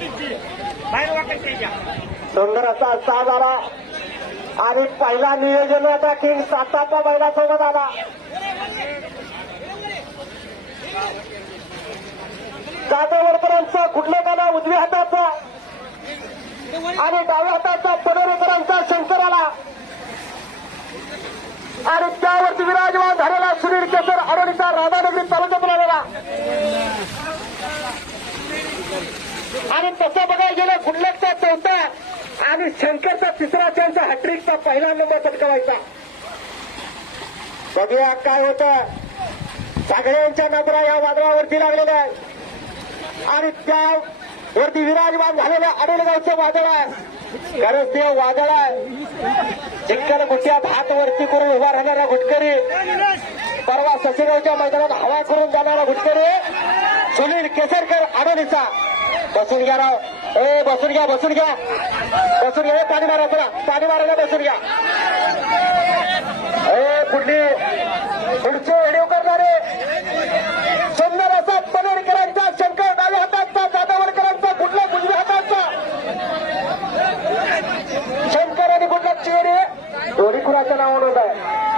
बाहेर साज आला. आणि पहिला नियोजन आता किंग सातापा बैलासोबत आला. जाधवरकरांचा कुठल्या गाणं उजव्या हाताचा? आणि डाव्या हाताचा पडोरेकरांचा शंकर आला. आणि त्यावरती विराजमान झालेला सुनील केसर अडोलीचा राधानगरी तालुक्यात आणि तसं बघायला गेलं गुडलकचा चौथा आणि शंकरचा तिसरा त्यांचा हॅट्रिकचा पहिला नंबर पटकावायचा. बघूया काय होतं. सगळ्यांच्या नजरा या वादळावरती लागलेल्या आहे आणि त्यावरती विराजमान झालेलं अडलगावचं वादळ आहे. खरंच ते वादळ आहे. चिक्कल गुट्यात हात वरती करून उभा राहणारा गुटकरी परवा ससेगावच्या मैदानात हवा करून जाणारा गुटकरी सुनील केसरकर आडोलीचा बसून घ्या राव. ए बसून घ्या बसून घ्या. बसून घ्या पाणी मारा चला. पाणी मारायला बसून घ्या. ए पुढली पुढचे व्हिडिओ करणारे सुंदर असा पनोडकरांचा शंकर डाव्या हाताचा जाधवडकरांचा कुठला उजव्या हाताचा. शंकर आणि कुठला चेहरे दोन्ही कुणाच्या नाव होत आहे